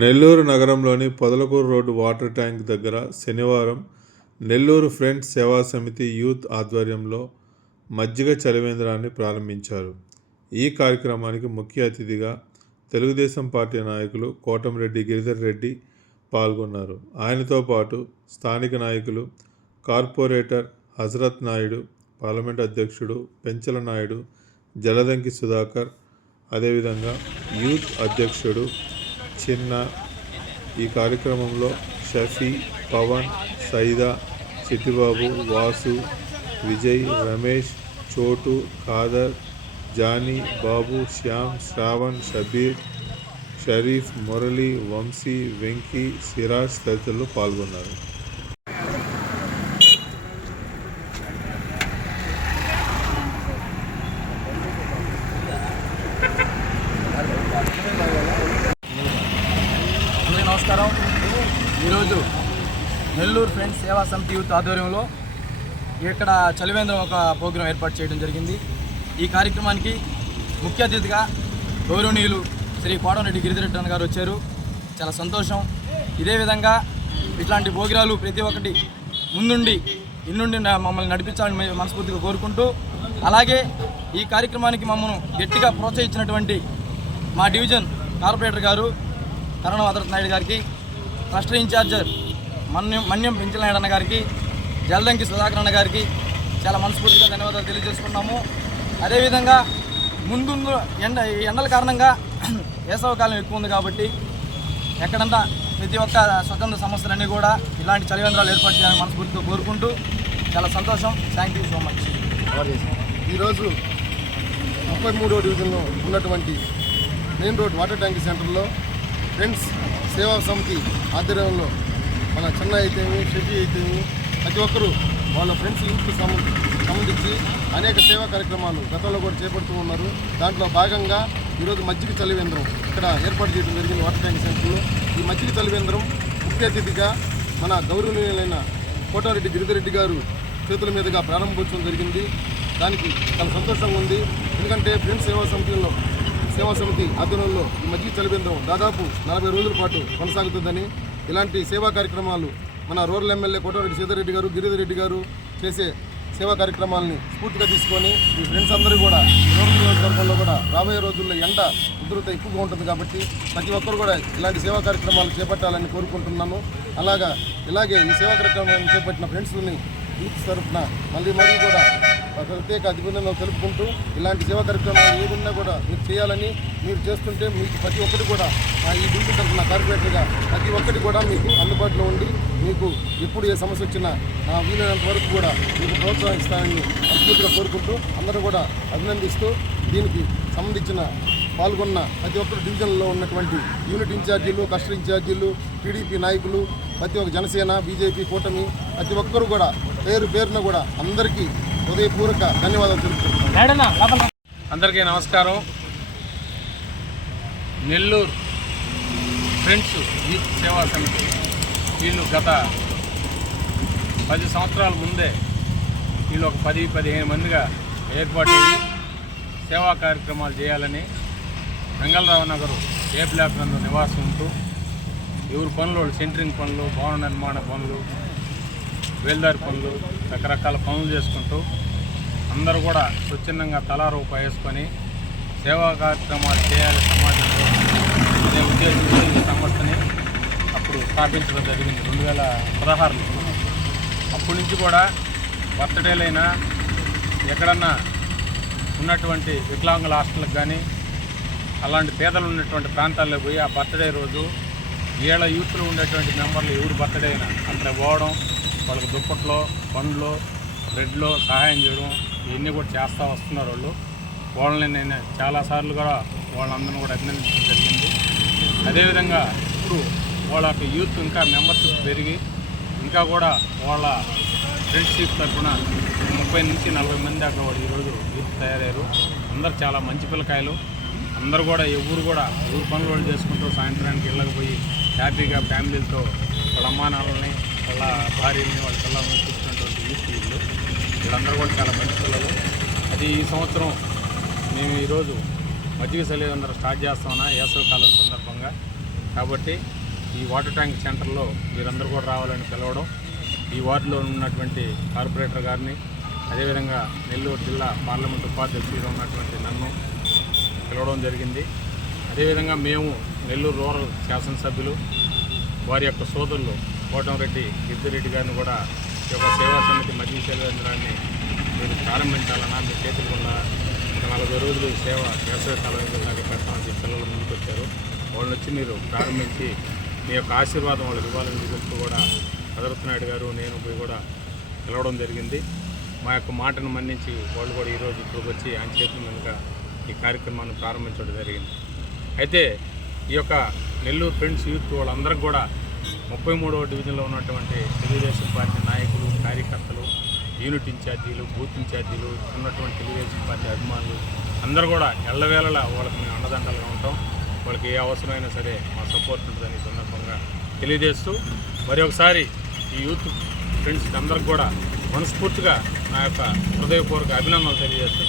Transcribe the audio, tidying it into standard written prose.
నెల్లూరు నగరంలోని Podalakuru road water tank దగ్గర శనివారం నెల్లూరు ఫ్రెండ్స్ సేవా సమితి యూత్ ఆధ్వర్యంలో మజ్జిగ చలివేంద్రాన్ని ప్రారంభించారు. ఈ కార్యక్రమానికి ముఖ్య అతిథిగా తెలుగుదేశం పార్టీ నాయకులు కోటంరెడ్డి గిరిధర్ రెడ్డి పాల్గొన్నారు. ఆయనతో పాటు స్థానిక నాయకులు కార్పొరేటర్ హజరత్ నాయుడు, పార్లమెంట్ అధ్యక్షుడు పెంచల నాయుడు, జలదంకి సుధాకర్, అదేవిధంగా యూత్ అధ్యక్షుడు చిన్న. ఈ కార్యక్రమంలో షఫీ, పవన్, సైదా, చిట్టిబాబు, వాసు, విజయ్, రమేష్, చోటు, ఖాదర్, జానీ, బాబు, శ్యామ్, శ్రావణ్, షబీర్, షరీఫ్, మురళి, వంశీ, వెంకీ, సిరాజ్ తదితరులు పాల్గొన్నారు. నమస్కారం. ఈరోజు నెల్లూరు ఫ్రెండ్స్ సేవా సమితి యూత్ ఆధ్వర్యంలో ఇక్కడ చలివేంద్రం ఒక ప్రోగ్రాం ఏర్పాటు చేయడం జరిగింది. ఈ కార్యక్రమానికి ముఖ్య అతిథిగా గౌరవనీయులు శ్రీ కోటంరెడ్డి గిరిధర్ గారు వచ్చారు. చాలా సంతోషం. ఇదే విధంగా ఇట్లాంటి ప్రోగ్రాలు ప్రతి ఒక్కటి ముందుండి ఇన్నుండి మమ్మల్ని నడిపించాలని మనస్ఫూర్తిగా కోరుకుంటూ, అలాగే ఈ కార్యక్రమానికి మమ్మల్ని గట్టిగా ప్రోత్సహించినటువంటి మా డివిజన్ కార్పొరేటర్ గారు కరణం హజరత్ నాయుడు గారికి, ట్రస్ట్ ఇన్ఛార్జర్ మన్యం పెంచల నాయుడు అన్న గారికి, జలదంకి సుధాకర్ అన్న గారికి చాలా మనస్ఫూర్తిగా ధన్యవాదాలు తెలియజేసుకున్నాము. అదేవిధంగా ముందు ఎండల కారణంగా వేసవకాలం ఎక్కువ ఉంది కాబట్టి ఎక్కడంతా ప్రతి ఒక్క స్వతంత్ర సంస్థలన్నీ కూడా ఇలాంటి చలివేంద్రాలు ఏర్పాటు చేయాలని మనస్ఫూర్తిగా కోరుకుంటూ చాలా సంతోషం. Thank you so much. ఈరోజు 33వ డివిజన్లో ఉన్నటువంటి మెయిన్ రోడ్ వాటర్ ట్యాంక్ సెంటర్లో ఫ్రెండ్స్ సేవా సమితి ఆధ్వర్యంలో మన చిన్న అయితేమి, షెడ్డి అయితేమి ప్రతి ఒక్కరూ వాళ్ళ ఫ్రెండ్స్ యూత్కి సంబంధించి అనేక సేవా కార్యక్రమాలు గతంలో కూడా చేపడుతూ ఉన్నారు. దాంట్లో భాగంగా ఈరోజు మజ్జిగ చలివేంద్రం ఇక్కడ ఏర్పాటు చేయడం జరిగింది వాటర్ ట్యాంక్ సెంటర్లో. ఈ మజ్జిగ చలివేంద్రం ముఖ్య అతిథిగా మన గౌరవనీయులైన కోటంరెడ్డి గిరిధర్ రెడ్డి గారు చేతుల మీదుగా ప్రారంభోత్సవం జరిగింది. దానికి చాలా సంతోషంగా ఉంది. ఎందుకంటే ఫ్రెండ్స్ సేవా సమితి ఆధ్వర్యంలో ఈ మజ్జిగ చలివేంద్రం దాదాపు 40 రోజుల పాటు కొనసాగుతుందని, ఇలాంటి సేవా కార్యక్రమాలు మన రూరల్ ఎమ్మెల్యే కోటంరెడ్డి శ్రీధర్ రెడ్డి గారు, గిరిధర్ రెడ్డి గారు చేసే సేవా కార్యక్రమాలని స్ఫూర్తిగా తీసుకొని ఈ ఫ్రెండ్స్ అందరూ కూడా రూరల్ నియోజకవర్గంలో కూడా రాబోయే రోజుల్లో ఎండ ఉధృత ఎక్కువగా ఉంటుంది కాబట్టి ప్రతి ఒక్కరు కూడా ఇలాంటి సేవా కార్యక్రమాలు చేపట్టాలని కోరుకుంటున్నాను. ఇలాగే ఈ సేవా కార్యక్రమాలను చేపట్టిన ఫ్రెండ్స్ని యూత్ తరఫున మళ్ళీ కూడా ప్రత్యేక అభినందనలు తెలుపుకుంటూ, ఇలాంటి సేవా కార్యక్రమాలు ఏదన్నా కూడా మీరు చేయాలని, మీరు చేస్తుంటే మీకు ప్రతి ఒక్కటి కూడా ఈ డివిజన్ తరఫున కార్పొరేటర్గా ప్రతి ఒక్కటి కూడా మీకు అందుబాటులో ఉండి, మీకు ఎప్పుడు ఏ సమస్య వచ్చినా వీలైనంత వరకు కూడా మీకు ప్రోత్సహిస్తానని మనస్ఫూర్తిగా కోరుకుంటూ అందరూ కూడా అభినందిస్తూ, దీనికి సంబంధించిన పాల్గొన్న ప్రతి ఒక్కరు డివిజన్లో ఉన్నటువంటి యూనిట్ ఇన్ఛార్జీలు, క్లస్టర్ ఇన్ఛార్జీలు, టీడీపీ నాయకులు, ప్రతి ఒక్క జనసేన, బీజేపీ కూటమి ప్రతి ఒక్కరు కూడా పేరున కూడా అందరికీ హృదయపూర్వక ధన్యవాదాలు తెలుపుతున్నాను. అందరికీ నమస్కారం. నెల్లూరు ఫ్రెండ్స్ యూత్ సేవా సమితి వీళ్ళు గత 10 సంవత్సరాల ముందే వీళ్ళు ఒక 10-15 మందిగా ఏర్పాటయ్యి సేవా కార్యక్రమాలు చేయాలని వెంగళరావు నగరు ఏ బ్లాక్ నందు నివాసం ఉంటూ ఎవరి పనులు, సెంటరింగ్ పనులు, భవన నిర్మాణ పనులు, వేల్దారి పనులు, రకరకాల పనులు చేసుకుంటూ అందరూ కూడా స్వచ్ఛందంగా తలా రూపాయి వేసుకొని సేవా కార్యక్రమాలు చేయాలి సమాజంలో అనే ఉద్దేశంతో ఈ సంస్థని అప్పుడు స్థాపించడం జరిగింది 2016లో. అప్పటి నుంచి కూడా బర్త్డేలైనా ఎక్కడన్నా ఉన్నటువంటి వికలాంగుల హాస్టల్కి కానీ అలాంటి పేదలు ఉన్నటువంటి ప్రాంతాల్లో పోయి ఆ బర్త్డే రోజు ఏళ్ళ యూత్లో ఉండేటువంటి మెంబర్లు ఎవరు బర్త్డే అయినా అక్కడ పోవడం, వాళ్ళకి దుప్పట్లో, పండ్లు, బ్రెడ్లో సహాయం చేయడం ఇవన్నీ కూడా చేస్తూ వస్తున్నారు వాళ్ళు. వాళ్ళని నేను చాలాసార్లు కూడా వాళ్ళందరినీ కూడా అభినందించడం జరిగింది. అదేవిధంగా ఇప్పుడు వాళ్ళ యూత్ ఇంకా మెంబర్షిప్ పెరిగి ఇంకా కూడా వాళ్ళ ఫ్రెండ్షిప్ తరఫున 30 నుంచి 40 మంది దాకా కూడా ఈరోజు యూత్ తయారయ్యారు. అందరు చాలా మంచి పిల్లకాయలు. అందరూ కూడా ఎవరు పనులు వాళ్ళు చేసుకుంటూ సాయంత్రానికి ఇళ్ళకి పోయి హ్యాపీగా ఫ్యామిలీలతో వాళ్ళ అమ్మా నాన్నల్ని, వాళ్ళ భార్యని, వాళ్ళ పిల్లల్ని చూస్తున్నటువంటి యూత్ వీళ్ళందరూ కూడా చాలా మంచి పిల్లలు. అది ఈ సంవత్సరం మేము ఈరోజు మజ్జిగ చలివేంద్రం స్టార్ట్ చేస్తామన్నా వేసవి కాలం సందర్భంగా కాబట్టి ఈ వాటర్ ట్యాంక్ సెంటర్లో మీరందరూ కూడా రావాలని పిలవడం, ఈ వార్డులో ఉన్నటువంటి కార్పొరేటర్ గారిని, అదేవిధంగా నెల్లూరు జిల్లా పార్లమెంట్ ఉపాధ్యక్షుడిగా ఉన్నటువంటి నన్ను పిలవడం జరిగింది. అదేవిధంగా మేము నెల్లూరు రూరల్ శాసనసభ్యులు వారి యొక్క సోదరులు కోటంరెడ్డి గిద్దిరెడ్డి గారిని కూడా ఈ యొక్క సేవా సమితి మధ్య కేంద్రాన్ని మీరు ప్రారంభించాలన్నా మీ చేతులు ఉన్న 40 రోజులు సేవ వేసవికాలం నాకు పెట్టడానికి పిల్లలు ముందుకు వచ్చారు. వాళ్ళని వచ్చి మీరు ప్రారంభించి మీ యొక్క ఆశీర్వాదం వాళ్ళకి ఇవ్వాలని చెప్తూ కూడా హజరత్నాయుడు గారు నేను పోయి కూడా పిలవడం జరిగింది. మా యొక్క మాటను మన్నించి వాళ్ళు కూడా ఈరోజు ఇక్కడికి వచ్చి ఆయన చేతుల మీదుగా ఈ కార్యక్రమాన్ని ప్రారంభించడం జరిగింది. అయితే ఈ యొక్క నెల్లూరు ఫ్రెండ్స్ యూత్ వాళ్ళందరికీ కూడా 33వ డివిజన్లో ఉన్నటువంటి తెలుగుదేశం పార్టీ నాయకులు, కార్యకర్తలు, యూనిట్ ఇన్ఛార్జీలు, బూత్ ఇన్ఛార్జీలు, ఉన్నటువంటి తెలుగుదేశం పార్టీ అభిమానులు అందరూ కూడా ఎల్లవేళలా వాళ్ళకి మేము అండదండలుగా ఉంటాం. వాళ్ళకి ఏ అవసరమైనా సరే మా సపోర్ట్ ఉంటుందని సందర్భంగా తెలియజేస్తూ మరి ఒకసారి ఈ యూత్ ఫ్రెండ్స్కి అందరికి కూడా మనస్ఫూర్తిగా నా యొక్క హృదయపూర్వక అభినందనలు తెలియజేస్తాను.